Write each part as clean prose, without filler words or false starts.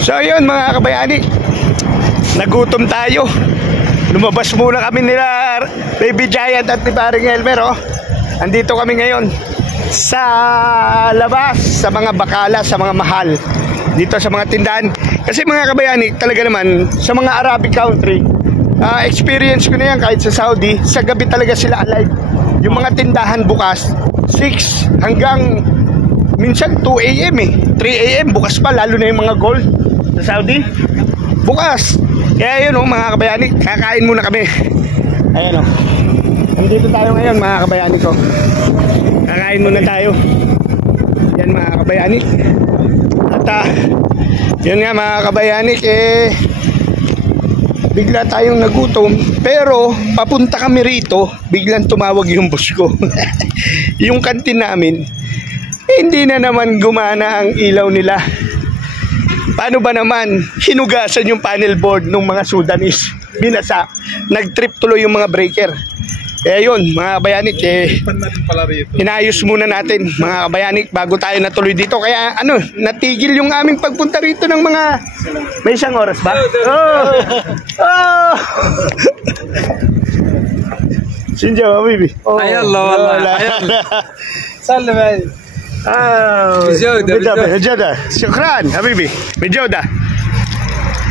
So ayun mga kabayani, nagutom tayo. Lumabas muna kami nila Baby Giant at ni Paring Elmer, oh. Andito kami ngayon sa labas, sa mga bakala, sa mga mahal, dito sa mga tindahan. Kasi mga kabayani, talaga naman sa mga Arabic country, experience ko na yan kahit sa Saudi, sa gabi talaga sila alive. Yung mga tindahan bukas 6 hanggang minsan 2 AM 3 AM bukas pa, lalo na yung mga gold sa Saudi bukas. Kaya yun, oh, mga kabayani, kakain muna kami. Ayan, oh. Nandito tayo ngayon mga kabayani ko. Kakain muna tayo. Yan mga kabayani. At yun nga mga kabayani, bigla tayong nagutom. Pero papunta kami rito, biglang tumawag yung boss ko. Yung kantin namin, hindi na naman gumana ang ilaw nila. Paano ba naman? Hinugasan yung panel board ng mga Sudanese. Binasa. Nag-trip tuloy yung mga breaker. Kaya yun, mga kabayanik, inayos muna natin, mga kabayanik, bago tayo natuloy dito. Kaya ano, natigil yung aming pagpunta rito ng mga... May isang oras ba? Oh! Oh! Sinja, baby. Oh. Ay, Allah, Allah. Salamat. Bejoda. Syukran, habibi. Bejoda.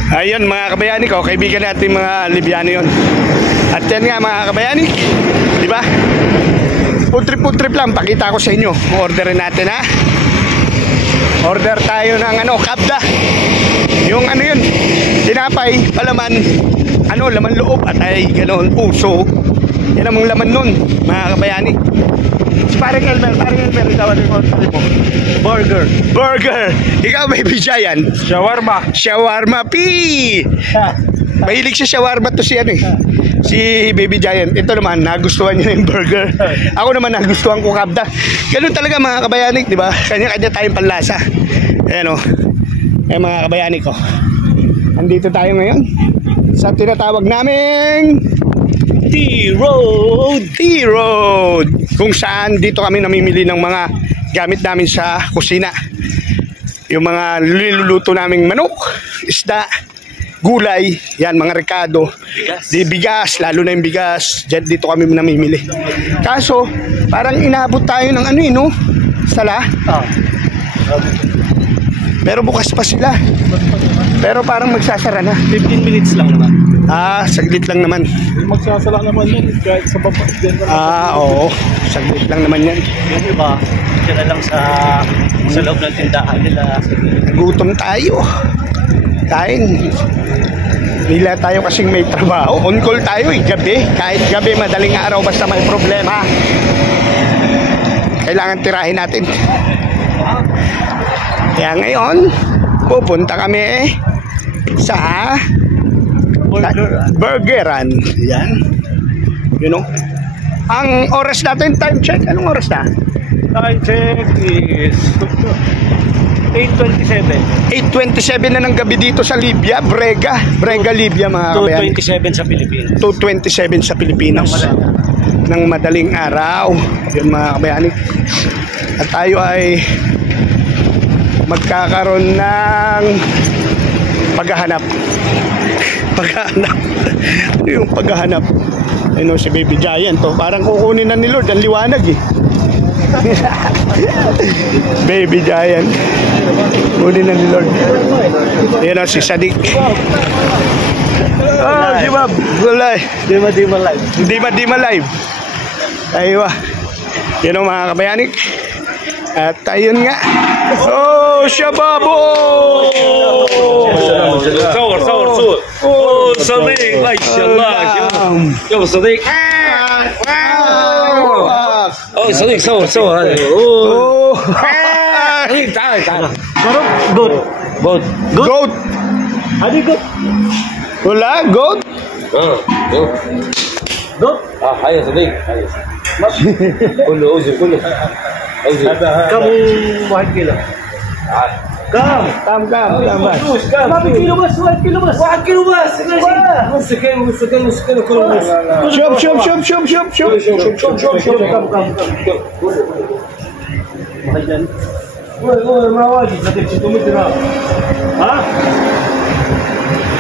Ayun mga kabayani ko, kaibigan natin mga Libyano yun. At yan nga mga kabayani, di ba? Putrip lang, pakita ko sa inyo. Orderin natin, ha. Order tayo ng kabda. Yung ano yun, tinapay, palaman, laman loob at ay ganoon, puso. Yan ang mga laman nun, mga kabayani. Paring Elmer, ikaw ano yung order mo? Burger. Ikaw, Baby Giant. Shawarma P. Mahilig siya shawarma to si si Baby Giant. Ito naman, nagustuhan niya yung burger. Ako naman nagustuhan ko kabda. Ganun talaga mga kabayanik, di ba? Kanya-kanya tayong panlasa. Ayan, oh. Mga kabayanik ko. Andito tayo ngayon sa tinatawag naming T-Road, kung saan dito kami namimili ng mga gamit namin sa kusina. Yung mga niluluto naming manok, isda, gulay, yan mga rekado, bigas, lalo na yung bigas, dito kami namimili. Kaso parang inabot tayo ng sala. Pero bukas pa sila. Pero parang magsasara na. 15 minutes lang naman. Saglit lang naman. Magsasara naman yan kahit sa baba. Oo. Saglit lang naman yan. Yung iba, dyan lang sa loob ng tindahan nila. Gutom tayo. Kain. Nila tayo kasing may trabaho. On call tayo gabi. Kahit gabi, madaling araw, basta may problema, kailangan tirahin natin. Kaya ngayon, pupunta kami sa Burgeran. Yan. You know. Ang oras natin, time check. Anong oras na? Time check is 8:27. 8:27 na ng gabi dito sa Libya, Brega, Libya mga kabayan. 2:27 sa Pilipinas. 2:27 sa Pilipinas. Ng madaling araw. Yun mga kabayanik. At tayo ay magkakaroon ng paghahanap. Ano yung paghahanap? Si Baby Giant to. Parang kukunin na ni Lord ang liwanag Baby Giant. Kunin na ni Lord. Yan si Sadik. Jibab. Walay. Dima live. Aywa. Yan ang mga kabayanik. At ayun nga. Shababo! صور صديق ما شاء الله شوف صديق صديق صور هذا تعال goat هذه goat ولا goat هاي صديق كله اوزن كله كم 1 كيلو كم ما في كيلو بس 1 كيلو بس 1 كيلو بس نص كيلو كل نص شوف كم ما واجد صديق 600 درهم ها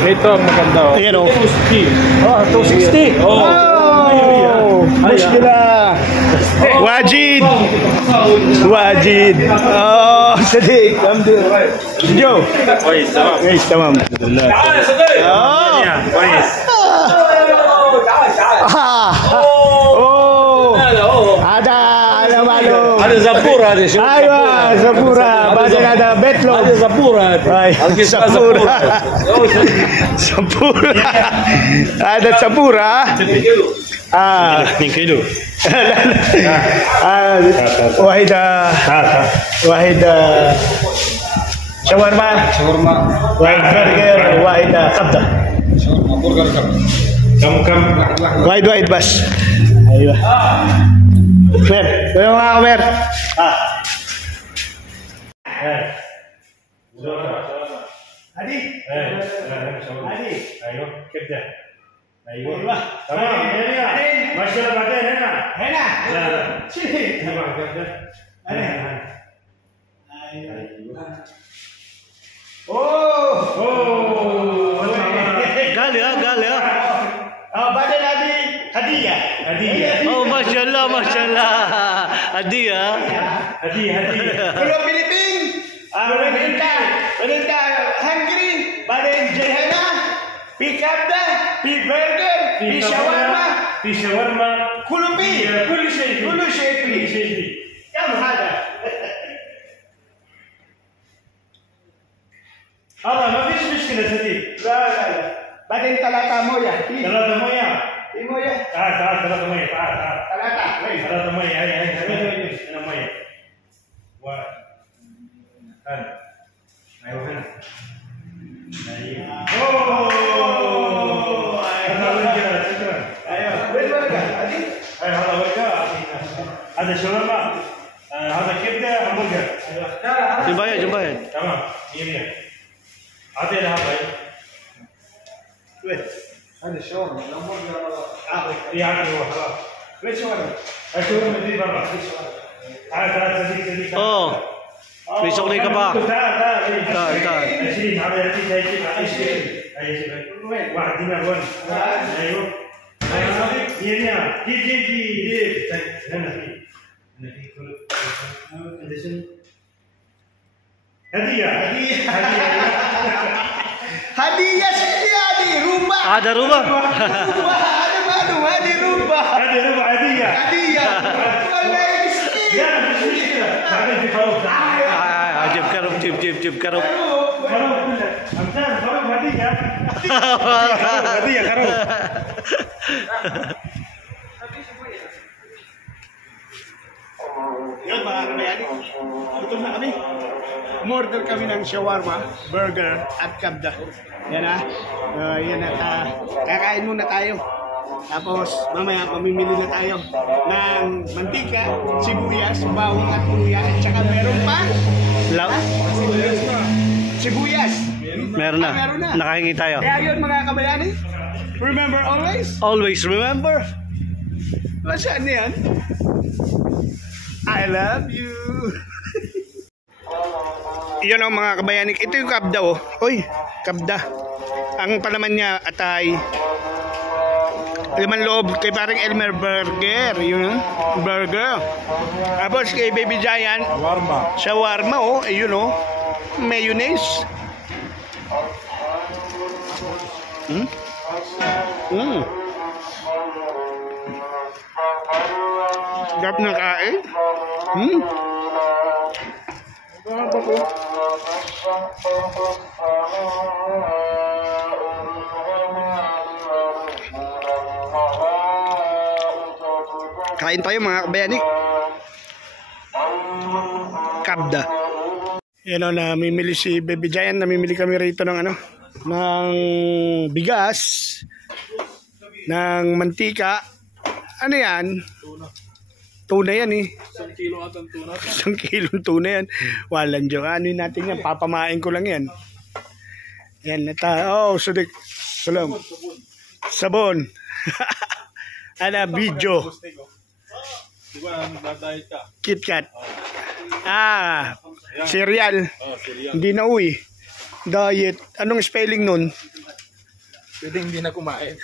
Ito, maganda. Ayan o. 260. Oh, 260. Oh, muskila. Wajid. Wajid. Oh, Sadiq. Alhamdulillah. Joe. كويس تمام. كويس تمام. الحمد لله. كويس. هذا زبور هذا شو؟ ايوه زبوره بعدين هذا بيتلو هذا زبور هذا. زبوره زبوره هذا زبوره 2 كيلو. واحده واحده شاورما واحد برجر واحده كبده كم واحد بس ايوه Mer, kayo mga kamer. Adi. Adi. ايوه كبده. ايوه تمام. ما شاء الله بعدين هنا. هنا. لا لا. شيء. تمام كبده. ايوه. اوه. قال يا. بعدين هذه هديه. Oh, masya Allah. Hadiah. Kalau Filipin, Penita Hungary, بعدين جهنا في كبده في برجر في شاورما كله فيه كل شيء فيه كم هذا؟ الله ما فيش مشكلة صديق. لا بعدين ثلاثة موية في موية تعال 3 مية. تعال. ثلاثة 3 مية. هاي هنا مية. واحد. ايوه هنا. اوه. شكرا. ايوه وين ورقة؟ هذا ورقة. هذا شاورما. هذا كبدة همبرجر. جنباية تمام 100. اعطينا هذا. وين؟ هذا شاورما الهمبرجر اي هذا هو خلاص. وين شاورما؟ الشاورما دي برا. تعال صديق. May sukli ka pa. تعال. تعال. 20 هذا يعطيك 20. واحد دينار 1. ايوه. هنا هنا في كل هدية. هدية سيدي هذه ربع Ada rumah. هذا ماله هذه ربع هذه ربع هدية. والله مسكين لا مش مشكلة. بعدين في خروف. Jib karop. خروف كله. أمثال خروف هدية. هدية خروف. Yun mga kabayani, gutom na kami. Umorder kami ng shawarma, burger at kabda. Yan yan kakain muna tayo. Tapos mamaya mamimili na tayo ng mantika, sibuyas, bawang at luya. At saka meron pa sibuyas. Meron na. Nakahingi tayo. Kaya yun mga kabayani, remember always, Always remember. saan yan? I love you. Iyon ang mga kabayanik. Ito yung kabda oh. Oy, kabda. Ang palaman niya atay. Laman loob kay parang Elmer Burger. Yun burger. Tapos kay Baby Giant shawarma oh. Ayun oh. Mayonnaise. Sarap ng kain. Kain tayo mga kabayani. Kabda. Yan o, namimili si Baby Giant. Namimili kami rito ng ng bigas, ng mantika. Ano yan? Tuna yan eh. 1 kilo atang tuna. 1 kilong tuna yan. Walang joke. Ano natin yan? Papamain ko lang yan. Yan. Sudik. Salam. Sabon. Video. Diba, nagdadayet ka? KitKat. Cereal. Cereal. Hindi na uwi. Diet. Anong spelling nun? Pwede hindi na kumain.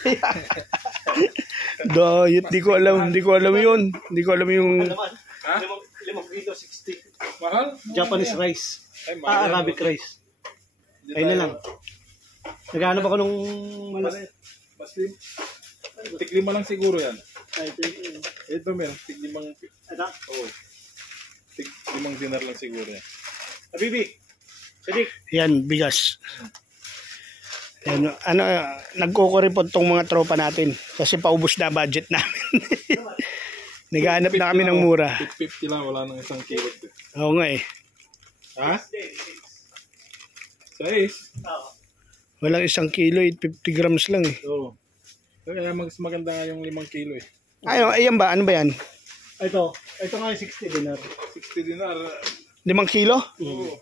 Diet, di ko alam yun. Hindi ko alam yung... Ha? 5 kilo, 60. Mahal? Japanese rice. Ay, mahal. Arabic rice. Ayun na lang. Naghanap ako nung malaki. Maslim. Tiklima lang siguro yan. Ay, Ito men, tiglimang... ito. Oo. Tiglimang dinar lang siguro yan. Habibi. Sadik. Yan, bigas. Yan, nagkukuripot tong mga tropa natin kasi paubos na budget namin. Naghahanap na kami ng mura. 50 lang, wala nang 1 kilo. Oo nga eh. Ha? 6? Walang 1 kilo, 50 grams lang eh. Oo. Kaya mas maganda nga yung 5 kilo eh. Ayan ba? Ano ba yan? Ito nga yung 60 dinar. 60 dinar. 5 kilo? Oo.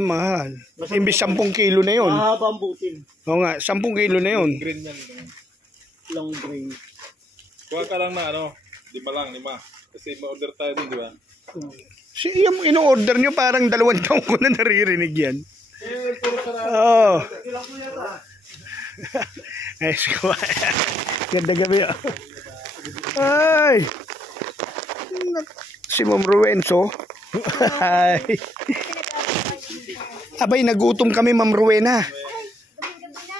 Mahal. Imbis 10 kilo na yun. Mahaba ang butin. Oo nga, 10 kilo na yun. Green yan. Long grain. Kuha ka lang na 5 lang, 5. Kasi ma-order tayo din, di ba? Yung ino-order nyo parang 2 taon ko na naririnig yan. Eh, puro sarap. Oo. Ay, sikuha. Ganda gabi. Ay! Si Ma'am Ruenzo. Ay. Abay, nagutom kami, Ma'am Rowena.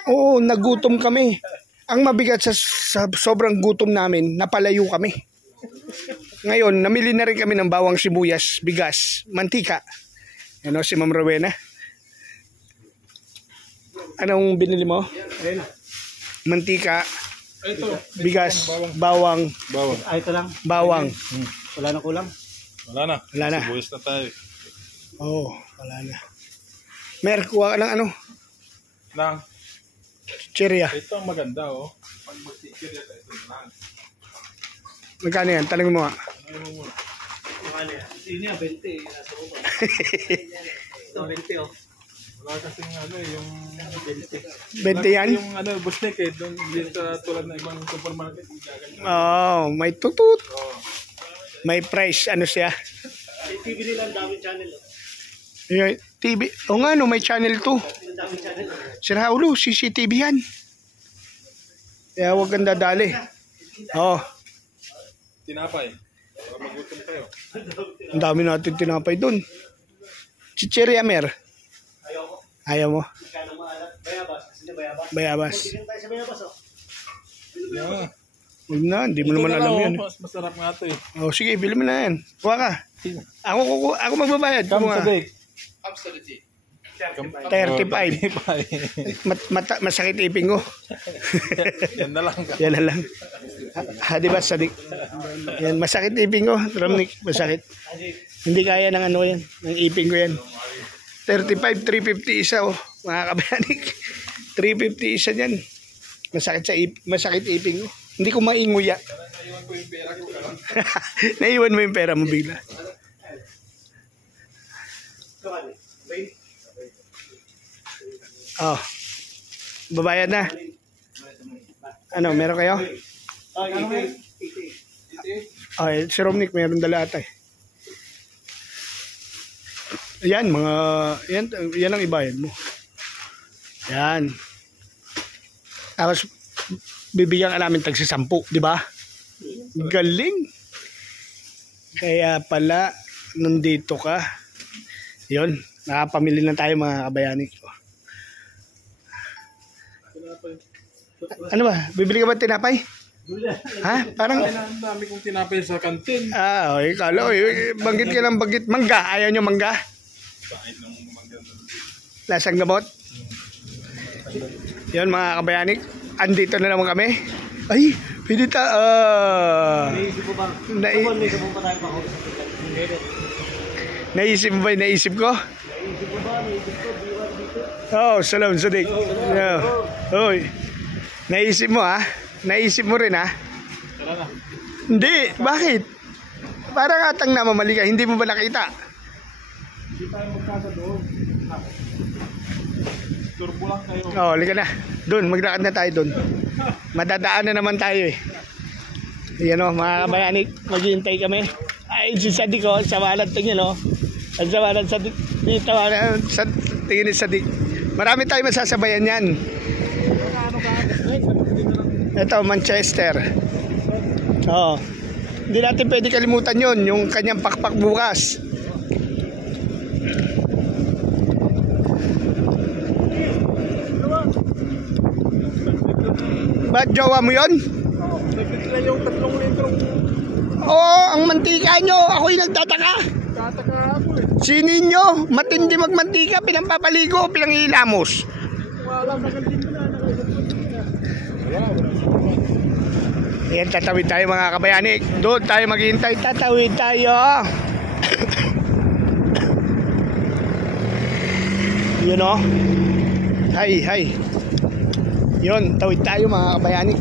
Oo, nagutom kami. Ang mabigat sa sobrang gutom namin, napalayo kami. Ngayon, namili na rin kami ng bawang sibuyas, bigas, mantika. Ano, si Ma'am Rowena? Anong binili mo? Mantika, Ito. bigas, bawang, Ito lang. bawang. Wala na kulang. Wala na. Wala na. Sibuyas na tayo. Oo, wala na. Mer, kuha ka ng ano? Nang, Cherry. ito ang maganda Pag mag-tikir yan, ito lang. Magkano yan? Talangin mo nga. Ano mo muna? Yun yan, 20. Nasa upa. Ito, 20 Wala kasing yung... 20 yan? Yung busnik doon dito tulad ng ibang supermarket. Oo, may tutut. May price, ano siya? TV nila ang daming channel. Yung TV. O nga, no, may channel 2. Ang daming channel. Si Raulo, CCTV yan. Kaya huwag kang dadali. Oo. Tinapay. Para magutom kayo. Ang dami natin tinapay doon. Chichiri Amer. Ayoko. Ayaw mo? Magkano maalat? Bayabas. Kasi na bayabas. Bayabas. Tingin tayo sa bayabas Yeah. Huwag na, hindi mo Ito naman na alam lang, yan. Mas masarap nga ito eh. Oh, sige, bili mo na yan. Kuha ka. Ako magbabayad. Come Kuha. sa date. 35. Masakit ipin ko. Yan na lang. Yan na lang. Di ba, Sadik? Yan, masakit ipin ko. Ramnik, masakit. Hindi kaya ng ano yan. Ng ipin ko yan. 35, 350 isa mga kabayanik. 350 isa yan. Masakit ipin ko. Hindi ko mainguya. Naiwan mo yung pera mo bigla. Oh. Babayad na. Ano, meron kayo? Ay, si Romnick meron dala ata eh. Yan, yan ang ibayad mo. Yan. Tapos, bibigyan ka namin tagsi 10, di ba? Galing. Kaya pala, nandito ka. Yun, nakapamili na tayo mga kabayani. Ano ba? Bibili ka ba tinapay? Ha? Parang... Ang dami kong tinapay sa kantin. Okay. Kala ko, banggit ka ng banggit. Mangga, ayaw nyo mangga? Lasang gamot? Yun mga kabayanik, andito na naman kami. Ay, pwede Naisip ko ba? Naisip mo pa tayo pa ako. Naisip mo ba yung naisip ko? Naisip ko ba? Naisip ko. Diwan dito. Oh, salam Sadik. Oy. Naisip mo ha? Naisip mo rin ha? Tara na. Hindi, bakit? Parang atang namamali ka, hindi mo ba nakita? Hindi tayo magkasa doon. Turbo lang kayo. Oh, halika na. Doon, maglakad na tayo doon. Madadaan na naman tayo eh. Yan o, mga kabayanik, maghihintay kami. Ay, si Sadik o, sa walad tingin o. Sa walad Sadik, dito sa tingin ni Sadik. Marami tayo masasabayan yan. Ito, Manchester. Oo. Hindi natin pwede kalimutan yon, yung kanyang pakpak bukas. Ba't jowa mo yun? Nagkikila yung 3 litrong Oo, ang mantika nyo. Ako'y nagtataka. tataka ako eh. Sinin nyo, matindi magmantika, pinampapaligo, pinangilamos. Wala, nakaldin mo na. Yan, tatawid tayo mga kabayani. Doon tayo maghihintay, tatawid tayo. Yun o. Hay, hay. Yun, tawid tayo mga kabayani.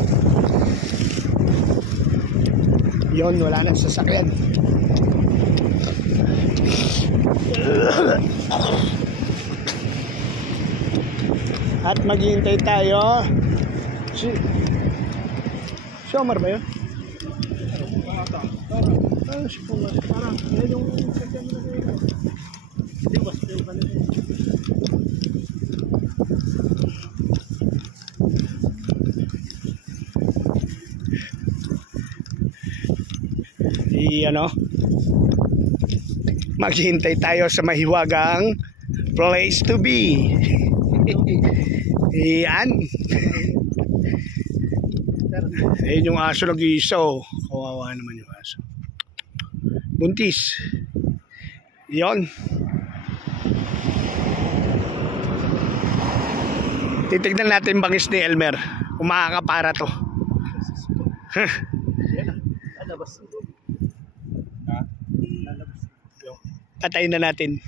Yun, wala nang sasakyan. At maghihintay tayo. Shomar ba yun? Shomar. Parang, yan yung sakyan mo na kayo. Hindi, basta yung pala. Ano? Maghihintay tayo sa mahiwagang place to be. Yan. Ayun yung aso nag-iisa oh. Kawawa naman yung aso. Buntis. Yon. Titignan natin bangis ni Elmer. Kung makakapara to. Alabas. Tatayin na natin.